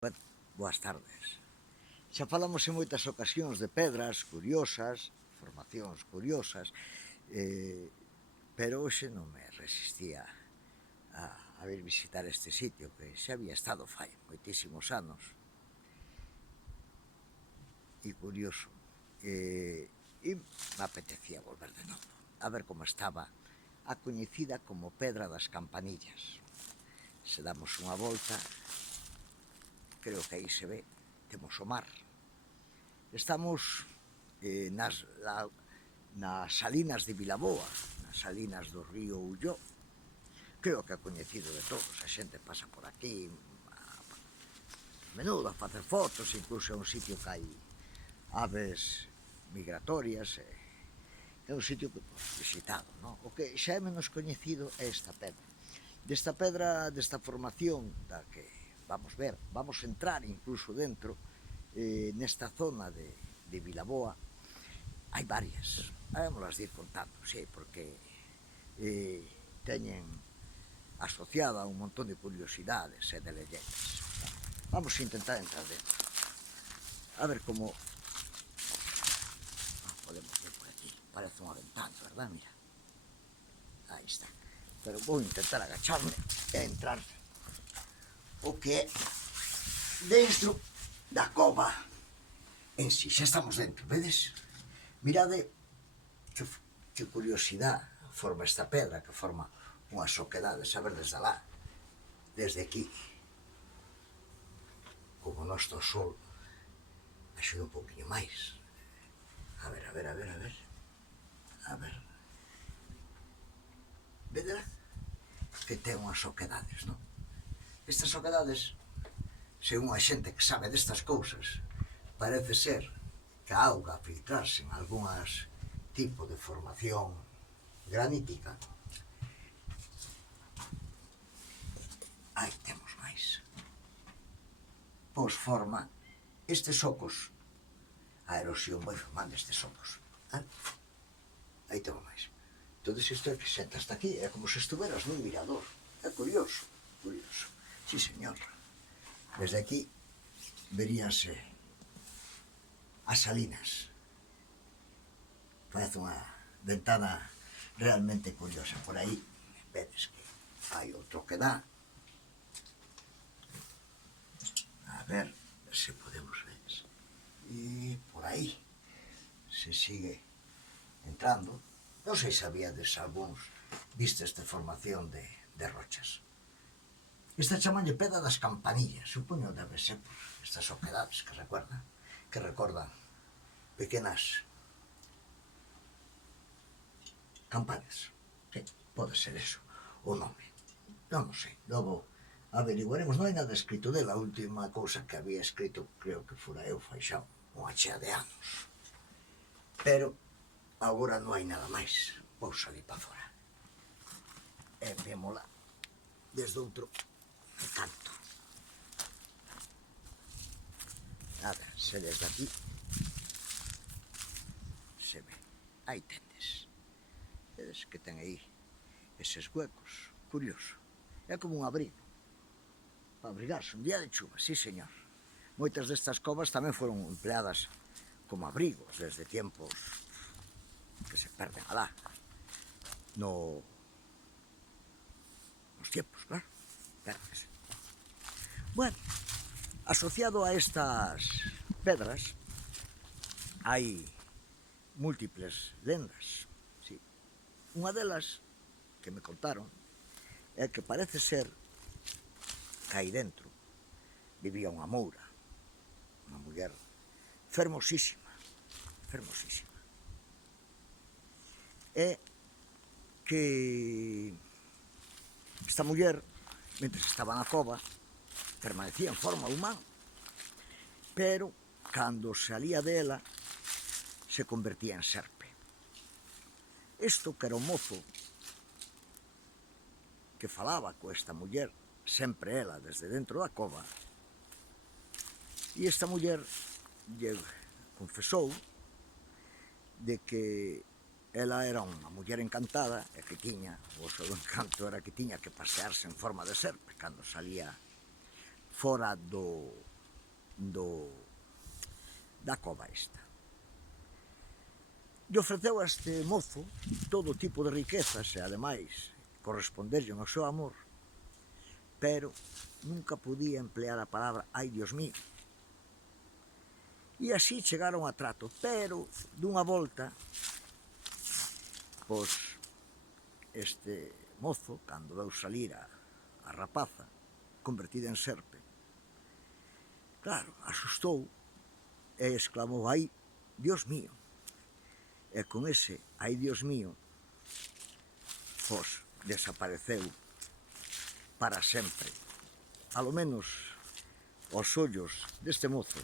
Ben, boas tardes. Xa falamos en moitas ocasións de pedras curiosas, formacións curiosas, pero hoxe non me resistía a vir visitar este sitio que xa había estado fai moitísimos anos. E curioso. E me apetecía volver de novo, a ver como estaba a coñecida como Pedra das Campanillas. Se damos unha volta, creo que aí se ve, temos o mar. Estamos nas salinas de Vilaboa, nas salinas do río Ulló. Creo que é coñecido de todos, a xente pasa por aquí a menudo a facer fotos, incluso é un sitio que hai aves migratorias, é un sitio visitado, non? O que xa é menos coñecido é esta pedra. Desta pedra, desta formación da que vamos ver, vamos entrar incluso dentro, nesta zona de Vilaboa, hai varias, vámolas ir contando, sí, porque teñen asociada un montón de curiosidades e de leyendas. Vamos a intentar entrar dentro, a ver como podemos ver por aquí. Parece unha ventana, verdad? Mira, aí está, pero vou intentar agacharme e entrar o que é dentro da cova en si. Xa estamos dentro, vedes? Mirade que curiosidade forma esta pedra, que forma unhas oquedades, a ver desde alá, desde aquí, como o noso sol axuda un pouquinho máis. A ver. Vedela que ten unhas oquedades, non? Estas oquedades, según a xente que sabe destas cousas, parece ser que a auga a filtrarse en algúns tipo de formación granítica. Aí temos máis. Pois forma estes socos, a erosión vai formando estes socos. Aí temos máis. Todo isto é que xente hasta aquí, é como se estuveras nun mirador. É curioso, curioso. Sí, señor. Desde aquí veríanse as salinas. Parece unha ventana realmente curiosa. Por aí vedes que hai outro que dá. A ver se podemos ver. E por aí se sigue entrando. Non sei se habíades algúns vistes de formación de rochas. Esta chamanlle Pedra das Campanillas, supoño debe ser por estas oquedades que recordan pequenas campanas. Sí, pode ser eso o nome. Non sei, logo averiguaremos. Non hai nada escrito dela. A última cousa que había escrito creo que fora eu fai xa unha chea de anos. Pero agora non hai nada máis. Vou salir para fora e vémola desde outro canto. A ver, se desde aquí se ve. Aí tendes. Vedes que ten aí eses huecos. Curioso. É como un abrigo para abrigarse un día de chuva, sí señor. Moitas destas covas tamén foron empleadas como abrigos desde tiempos que se perden alá nos tiempos, claro, perdese. Bueno, asociado a estas pedras hai múltiples lendas, sí. Unha delas que me contaron é que parece ser que aí dentro vivía unha moura, unha muller fermosísima, e que esta muller, mentre estaba na cova, permanecía en forma humana, pero cando salía dela se convertía en serpe. Isto que era o mozo que falaba co esta muller, sempre ela desde dentro da cova, e esta muller lle confesou de que ela era unha muller encantada e que tiña, o seu encanto era que tiña que pasearse en forma de serpe cando salía fora da cova esta. E ofreceu a este mozo todo tipo de riquezas e, ademais, corresponderlle ao seu amor, pero nunca podía emplear a palabra «ai, Dios mío». E así chegaron a trato, pero dunha volta, pois, este mozo, cando veu salir a rapaza, convertida en serpe, claro, asustou e exclamou «ai, Dios mío». E con ese «ai, Dios mío», pois, desapareceu para sempre, alo menos aos ollos deste mozo,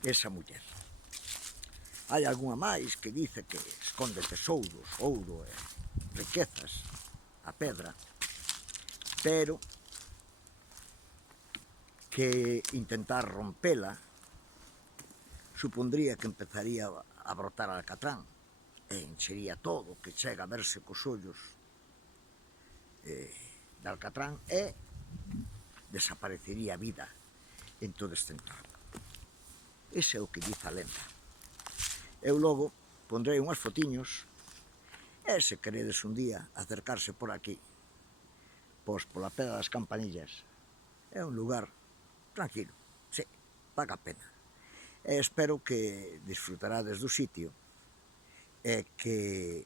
esa muller. Hai algunha máis que dice que esconde tesouros, ouro e riquezas, a pedra, pero que intentar rompela supondría que empezaría a brotar alcatrán e enchería todo, que chega a verse cos ollos de alcatrán e desaparecería a vida en todo este entorno. Ese é o que diz a lenda. Eu logo pondrei unhas fotiños e se queredes un día acercarse por aquí, pois pola Pedra das Campanillas, é un lugar tranquilo, sí, paga a pena. E espero que disfrutarades do sitio e que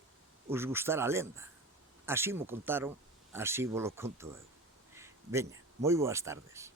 os gustará a lenda. Así mo contaron, así vos lo conto eu. Veña, moi boas tardes.